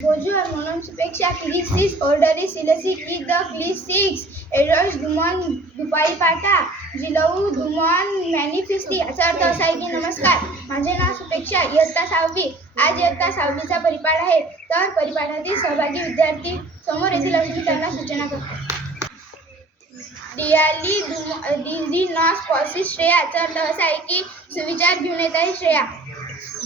Bonjour, mon nom c'est Peksha Kiris order is Silesi ki the class 6 errors dumon दुपारी पाटा जिलऊ दुमन मॅनिफेस्टी याचा अर्थ असा आहे की नमस्कार माझे नाव सुपेक्षा इयत्ता सहावी आज इयत्ता सहावीचा परिपाठ आहे तर परिपाठातील सहभागी विद्यार्थी समोर येथील असून त्यांना सूचना करतो डियाली दिदी नॉस पॉसिस श्रेया याचा अर्थ असा आहे की सुविचार घेऊन येत आहे श्रेया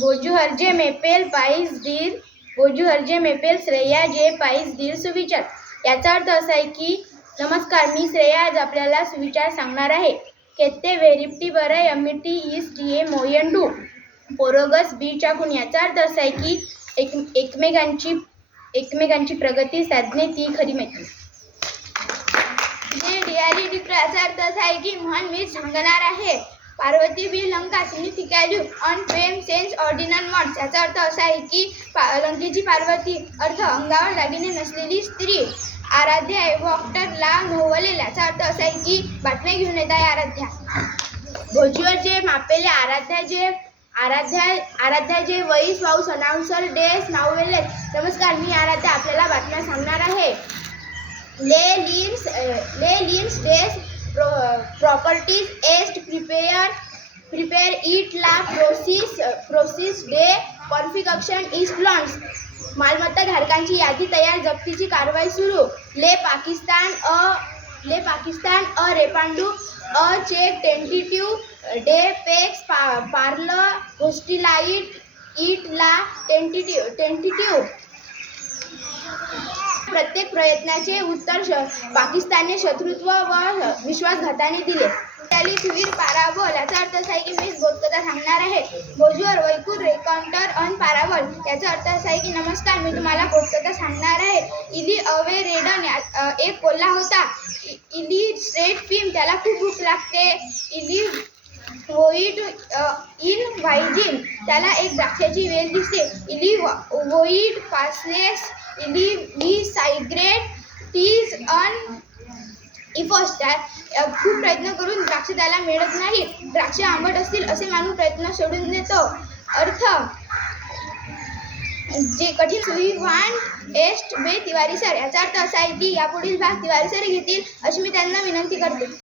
बोजू हरजे मेपेल पाईस डील बोजू हरजे मेपेल श्रेया जे पाईस दीर सुविचार. याचा अर्थ असा आहे की नमस्कार मी श्रेया आज आपल्याला सुविचार सांगणार आहे. केत्ते वेरिप्टी बरं एमिटी इस टी ए मोयंडू. पोरोगस बी चाकून. याचा अर्थ असा आहे की एक एकमेकांची एकमेकांची प्रगती साधणे ती खरी मैत्री जे डिआरी डिक्टर याचा अर्थ असा आहे की म्हण मी सांगणार आहे. पार्वती बी लंका सिग्निफिकॅल्यू ऑन फेम सेन्स ऑर्डिनल मॉड्स याचा अर्थ असा आहे की पा लंकेची पार्वती अर्थ अंगावर दागिने नसलेली स्त्री आराध्या वॉक्टरला नोवलेल याचा अर्थ असा आहे की बातम्या घेऊन येत आहे आराध्या. भोजीवर जे मापेले आराध्या जे आराध्या आराध्या जे वईस वाऊस अनाउन्सर डेस नावेले नमस्कार मी आराध्या. आपल्याला बातम्या सांगणार आहे. ले लिम्स ले लिम्स डेस प्रॉपर्टीज एस्ट प्रिपेअर प्रिपेअर इट ला प्रोसिस प्रोसिस डे कॉन्फिकक्शन इस्ट लॉन्स मालमत्ता धारकांची यादी तयार जप्तीची कारवाई सुरू. ले पाकिस्तान अ ले पाकिस्तान अ रेपांडू अ चेक टेंटिटिव्ह डे पेक्स पा पार्ल होस्टिलाईट इट ला टेंटिटिव्ह टेंटिटिव्ह प्रत्येक प्रयत्नाचे उत्तर श पाकिस्तानने शत्रुत्व व विश्वासघाताने दिले. त्याली सुवीर पाराबोल याचा अर्थ असा आहे की मी बोधकथा सांगणार आहे. भोजवर वैकूर रेकाउंटर अन पाराबोल याचा अर्थ असा आहे की नमस्कार मी तुम्हाला बोधकथा सांगणार आहे. इली अवे रेडन एक कोल्हा होता. इली स्ट्रेट फिम त्याला खूप भूक लागते. त्याला वेल दिसते. इली वोईड पासलेस इली ली सायग्रेट टीज अन इफॉस त्या खूप प्रयत्न करून द्राक्ष त्याला मिळत नाही. द्राक्ष आंबट असतील असे मानून प्रयत्न सोडून देतो. अर्थ जे कठीण सुविवान एस्ट बे तिवारी सर. याचा अर्थ असा आहे की यापुढील भाग तिवारी सर घेतील अशी मी त्यांना विनंती करते.